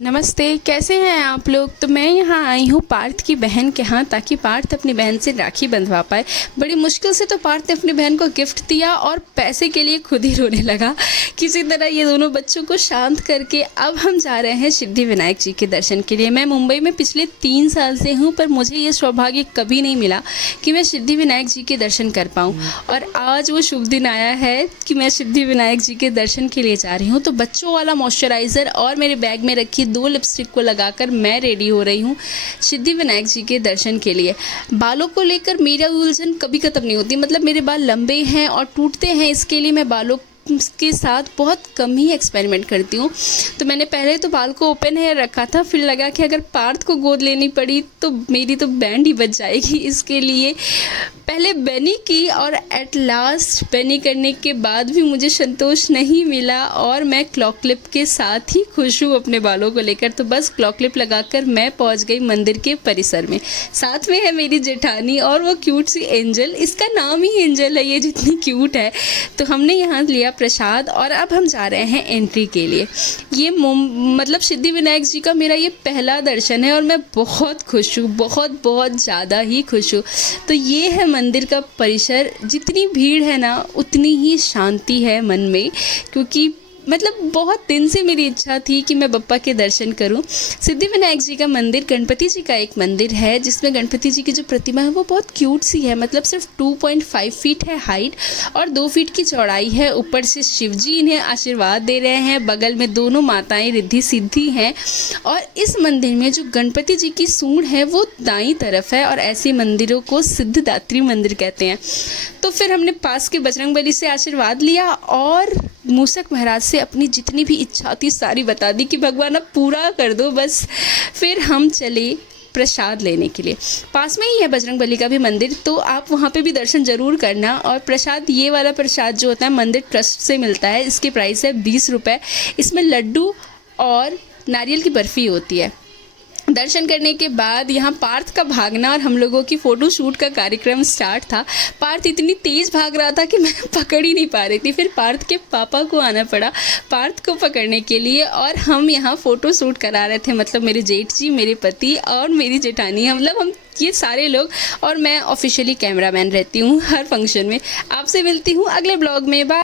नमस्ते, कैसे हैं आप लोग। तो मैं यहाँ आई हूँ पार्थ की बहन के यहाँ ताकि पार्थ अपनी बहन से राखी बंधवा पाए। बड़ी मुश्किल से तो पार्थ ने अपनी बहन को गिफ्ट दिया और पैसे के लिए खुद ही रोने लगा। किसी तरह ये दोनों बच्चों को शांत करके अब हम जा रहे हैं सिद्धिविनायक जी के दर्शन के लिए। मैं मुंबई में पिछले 3 साल से हूँ, पर मुझे ये सौभाग्य कभी नहीं मिला कि मैं सिद्धिविनायक जी के दर्शन कर पाऊँ। और आज वो शुभ दिन आया है कि मैं सिद्धिविनायक जी के दर्शन के लिए जा रही हूँ। तो बच्चों वाला मॉइस्चराइज़र और मेरे बैग में रखी 2 लिपस्टिक को लगाकर मैं रेडी हो रही हूँ सिद्धिविनायक जी के दर्शन के लिए। बालों को लेकर मेरा उलझन कभी ख़त्म नहीं होती। मतलब मेरे बाल लंबे हैं और टूटते हैं, इसके लिए मैं बालों के साथ बहुत कम ही एक्सपेरिमेंट करती हूँ। तो मैंने पहले तो बाल को ओपन हेयर रखा था, फिर लगा कि अगर पार्थ को गोद लेनी पड़ी तो मेरी तो बैंड ही बच जाएगी। इसके लिए पहले बेनी की और एट लास्ट बेनी करने के बाद भी मुझे संतोष नहीं मिला और मैं क्लॉक क्लिप के साथ ही खुश हूँ अपने बालों को लेकर। तो बस क्लॉक क्लिप लगाकर मैं पहुँच गई मंदिर के परिसर में। साथ में है मेरी जेठानी और वो क्यूट सी एंजल, इसका नाम ही एंजल है, ये जितनी क्यूट है। तो हमने यहाँ लिया प्रसाद और अब हम जा रहे हैं एंट्री के लिए। ये मतलब सिद्धिविनायक जी का मेरा ये पहला दर्शन है और मैं बहुत खुश हूँ, बहुत ज़्यादा ही खुश हूँ। तो ये है मंदिर का परिसर। जितनी भीड़ है ना उतनी ही शांति है मन में, क्योंकि मतलब बहुत दिन से मेरी इच्छा थी कि मैं बप्पा के दर्शन करूं। सिद्धिविनायक जी का मंदिर गणपति जी का एक मंदिर है जिसमें गणपति जी की जो प्रतिमा है वो बहुत क्यूट सी है। मतलब सिर्फ 2.5 फीट है हाइट और 2 फीट की चौड़ाई है। ऊपर से शिव जी इन्हें आशीर्वाद दे रहे हैं, बगल में दोनों माताएं रिद्धि सिद्धि हैं। और इस मंदिर में जो गणपति जी की सूंड है वो दाईं तरफ है और ऐसे मंदिरों को सिद्धिदात्री मंदिर कहते हैं। तो फिर हमने पास के बजरंगबली से आशीर्वाद लिया और मूसक महाराज से अपनी जितनी भी इच्छा थी सारी बता दी कि भगवान अब पूरा कर दो बस। फिर हम चले प्रसाद लेने के लिए। पास में ही है बजरंगबली का भी मंदिर, तो आप वहाँ पे भी दर्शन ज़रूर करना। और प्रसाद, ये वाला प्रसाद जो होता है मंदिर ट्रस्ट से मिलता है, इसकी प्राइस है 20 रुपये। इसमें लड्डू और नारियल की बर्फ़ी होती है। दर्शन करने के बाद यहाँ पार्थ का भागना और हम लोगों की फ़ोटो शूट का कार्यक्रम स्टार्ट था। पार्थ इतनी तेज़ भाग रहा था कि मैं पकड़ ही नहीं पा रही थी। फिर पार्थ के पापा को आना पड़ा पार्थ को पकड़ने के लिए और हम यहाँ फ़ोटो शूट करा रहे थे। मतलब मेरे जेठ जी, मेरे पति और मेरी जेठानी, मतलब हम ये सारे लोग। और मैं ऑफिशियली कैमरामैन रहती हूँ हर फंक्शन में। आपसे मिलती हूँ अगले ब्लॉग में। बाय।